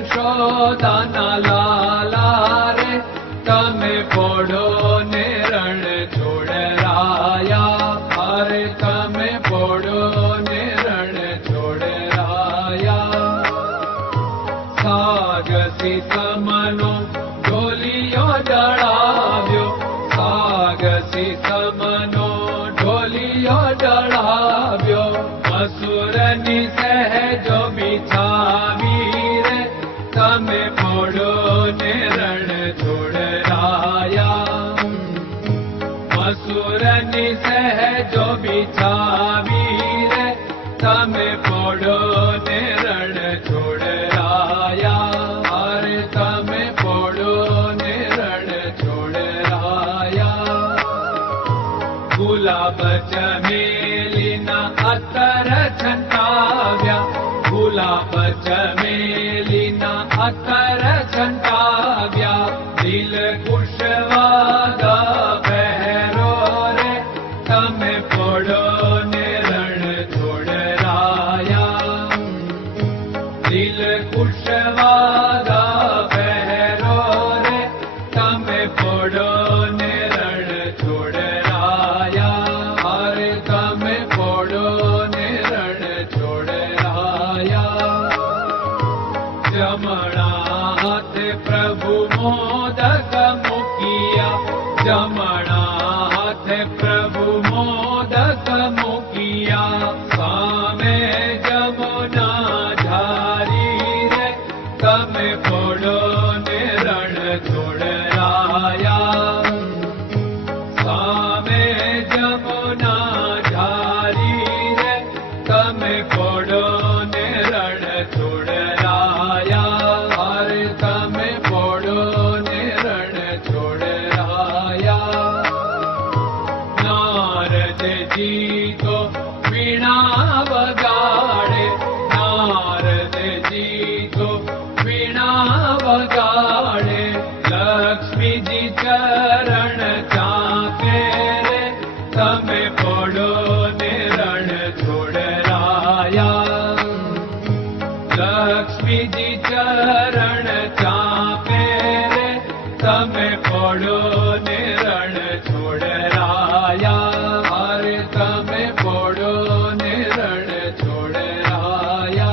યશોદાના લાલા રે તમે પોડો ને રણ છોડરાયા. અરે તમે પોડો ને રણ છોડરાયા. સાગસી સમનો ઢોલિયો ડળાવ્યો. સાગસી સમનો ઢોલિયો ડળાવ્યો. અસુરની સહેજો બિછાવી રે તમે પોડો ને રણ છોડરાયા. અસુરની સહેજો બિછાવી રે તમે પોડો ને રણ છોડરાયા. અરે તમે પોડો ને રણ છોડરાયા. ગુલાબ ચમેલીના અત્તર છંટાવ્યા. ગુલાબ ચમેલીના અત્તર છંટાવ્યા. દિલ કુશવાદા પહેરો રે તમે પોડો ને રણ છોડરાયા. દિલ કુશવાદા પહેરો રે તમે પોડો ને રણ છોડરાયા. અરે તમે પોડો ને રણ છોડરાયા. જમણા હાથે પ્રભુ મોદક મૂકિયા. જમણા હાથે પ્રભુ મોદક મૂકિયા. સામે જમુના ઝારી રે તમે પોડો ને રણ છોડરાયા. સામે જમુના ઝારી રે તમે પોડો ને રણ છોડરાયા. અરે તમે પોડો ને રણ છોડરાયા. નારદજી તો વીણા વગાડે. નારદજી તો વીણા વગાડે. લક્ષ્મીજી ચરણ ચાકે રે તમે પોડો ને રણ છોડરાયા. લક્ષ્મીજી ચરણ ચાપે રે તમે પોડો ને રણ છોડરાયા. અરે તમે પોડો ને રણ છોડરાયા.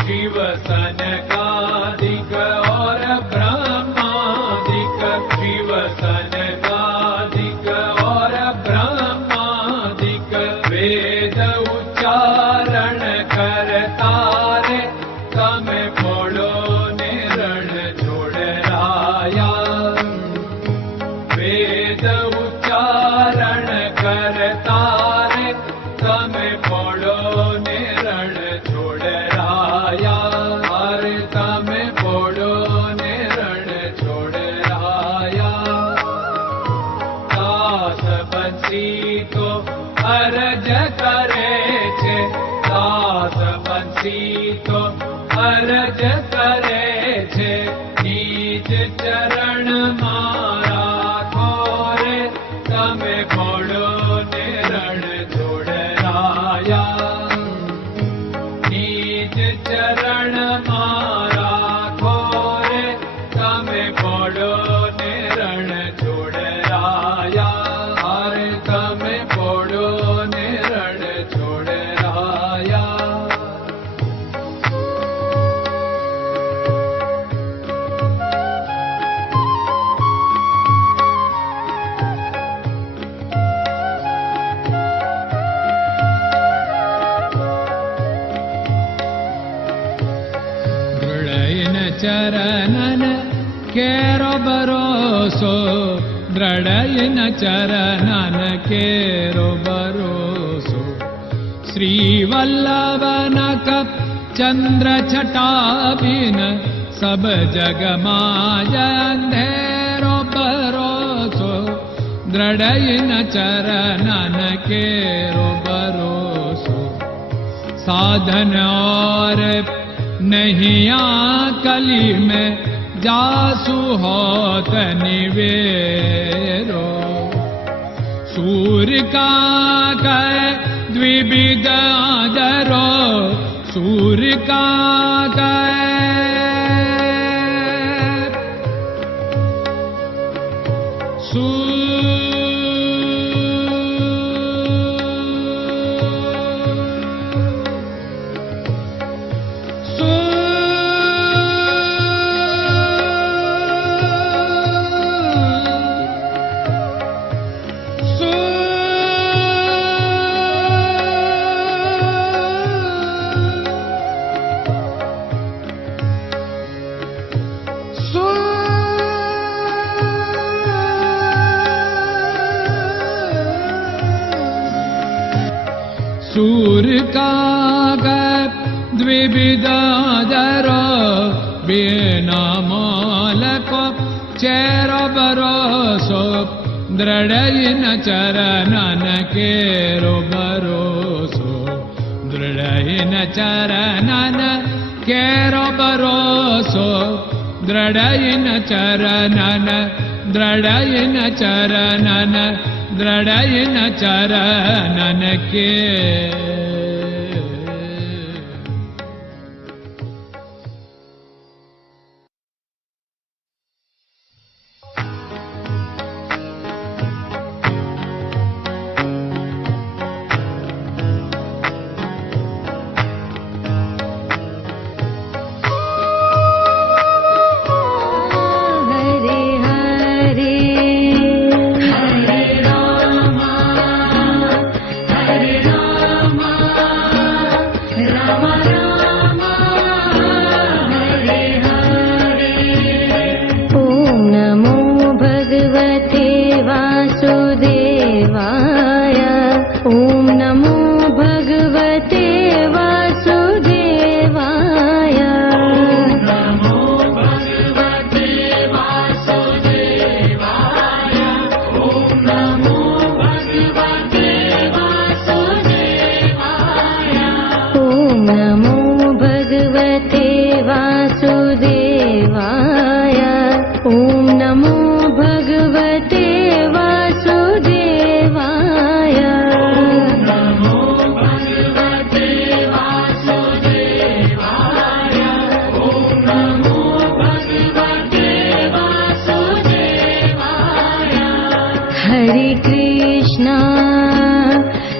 શિવ સનકાદિક ઓર બ્રહ્માદિક. શિવ સનકાદિક ઓર બ્રહ્માદિક. વેદ ઉચ્ચારણ કરતા રે તમે પોડો ને રણ છોડરાયા. વેદ ઉચ્ચારણ કરતા રે તમે પોડો ને રણ છોડરાયા. અરે તમે પોડો ને રણ છોડરાયા. દાસ બંસી તો અરજ કરે છે. દાસ બંસી તો અરજ કરે છે. નીચ ચરણ મારા ખોરે તમે પોડો ને રણ છોડરાયા. નીચ ચરણ મારા ખોરે તમે પોડો ને રણ છોડરાયા. અરે તમે પોડો ને રણ છોડરાયા. દૃઢયન ચરણન કેરો ભરોસો. દ્રઢયન ચરણન કેરો ભરોસો. શ્રી વલ્લભન કપ ચંદ્ર છટાબિન સબ જગમાં અંધેરો ભરોસો. દ્રઢયન ચરણન કેરો ભરોસો. साधन और नहीं कली में जासु होत निवेरो। सूर्य का कह द्विविध आदरो, सूर्य का कह द्विकाग द्विविदादरो बिना मोलको चेरो भरोसो दृढ़इन चरणन केरो भरोसो दृढ़इन चरणन केरो भरोसो दृढ़इन चरणन दृढ़इन चरणन दृढ़इन चरणन के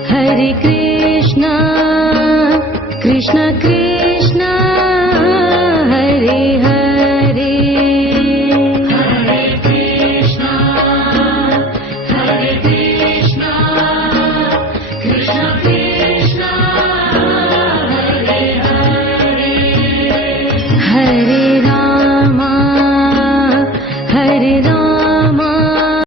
Hare Krishna, Krishna Krishna